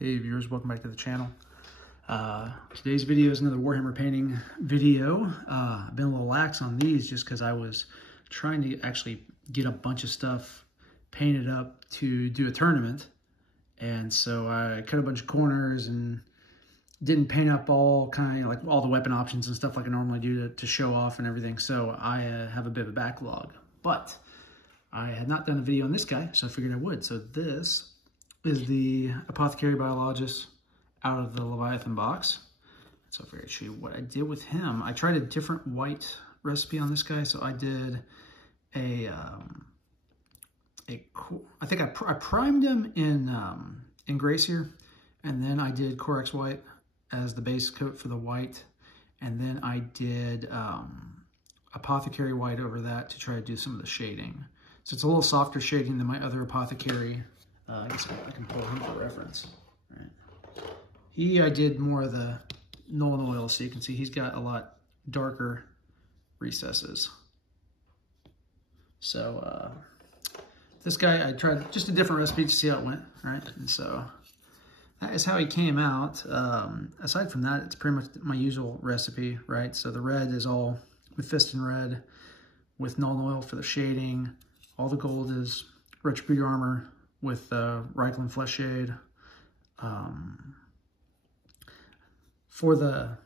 Hey viewers, welcome back to the channel. Today's video is another Warhammer painting video. I've been a little lax on these just because I was trying to actually get a bunch of stuff painted up to do a tournament. And so I cut a bunch of corners and didn't paint up all like all the weapon options and stuff like I normally do to show off and everything. So I have a bit of a backlog, but I had not done a video on this guy, so I figured I would. So this is the Apothecary Biologis out of the Leviathan box. So I figured I'd show you what I did with him. I tried a different white recipe on this guy. So I did I think I primed him in Gray Seer, and then I did Corex White as the base coat for the white, and then I did Apothecary White over that to try to do some of the shading. So it's a little softer shading than my other Apothecary. I guess I can pull him for reference. Right. I did more of the Nolan oil, so you can see he's got a lot darker recesses. So this guy, I tried just a different recipe to see how it went, right? And so that is how he came out. Aside from that, it's pretty much my usual recipe, right? So the red is all Mephiston red with Nolan oil for the shading. All the gold is Retributor armor with Reikland flesh shade. For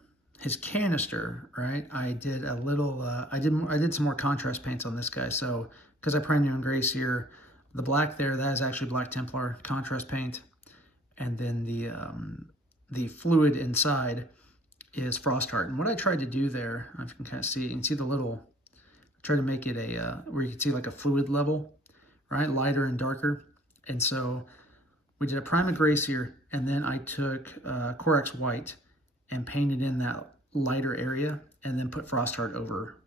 his canister, right? I did a little. I did some more contrast paints on this guy. So because I primed him in Gray Seer, the black there, that is actually Black Templar contrast paint, and then the fluid inside is Frostheart. And what I tried to do there, if you can kind of see, you can see the little. Try to make it where you can see like a fluid level, right? Lighter and darker. And so we did a prime of Gray Seer, and then I took Corex White and painted in that lighter area, and then put Frostheart over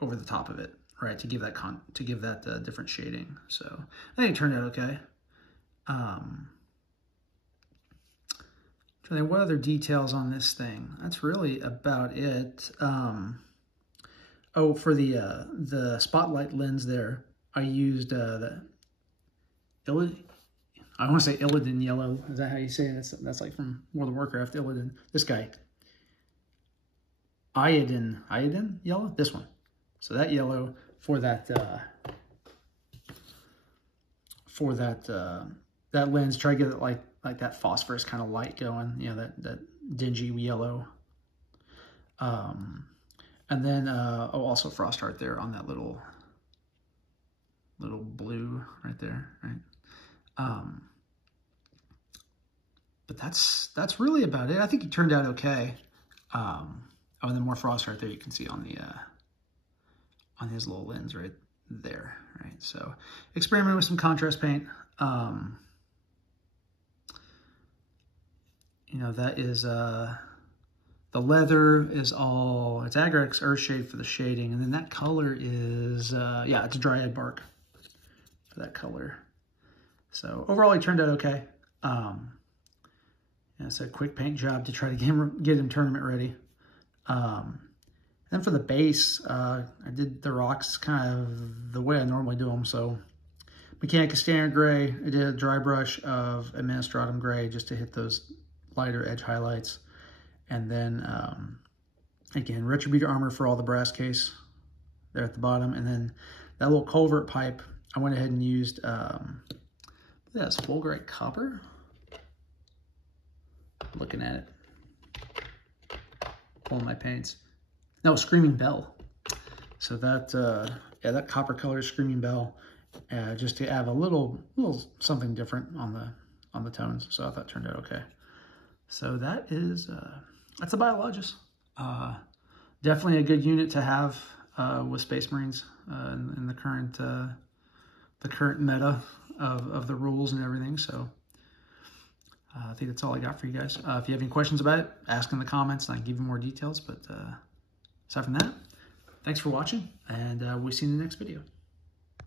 the top of it, right, to give that different shading. So I think it turned out okay. What other details on this thing? That's really about it. Oh, for the spotlight lens there, I used I want to say Illidan yellow. Is that how you say it? That's like from World of Warcraft, Illidan. This guy. Iodine yellow? This one. So that yellow for that that lens, try to get it like that phosphorus kind of light going, you know, that dingy yellow. And then also Frostheart there on that little blue right there, right? But that's really about it. I think he turned out okay. Oh, and then more Frostheart there you can see on his little lens right there, right? So experiment with some contrast paint. You know, that is the leather is all, it's Agrax Earthshade for the shading, and then that color is yeah, it's Dryad Bark for that color. So overall, he turned out okay. Yeah, it's a quick paint job to try to get him tournament ready. Then for the base, I did the rocks kind of the way I normally do them. So Mechanica Standard Gray, I did a dry brush of Administratum Gray just to hit those lighter edge highlights. And then, again, Retributor armor for all the brass case there at the bottom. And then that little culvert pipe, I went ahead and used, that's Fulgurite Copper. Looking at it. Pulling my paints. No, Screaming Bell. So that, yeah, that copper color Screaming Bell, just to add a little something different on the tones. So I thought it turned out okay. So that is, that's a Biologis. Definitely a good unit to have with Space Marines in the current meta of the rules and everything. So I think that's all I got for you guys. If you have any questions about it, ask in the comments and I can give you more details. But aside from that, thanks for watching, and we'll see you in the next video.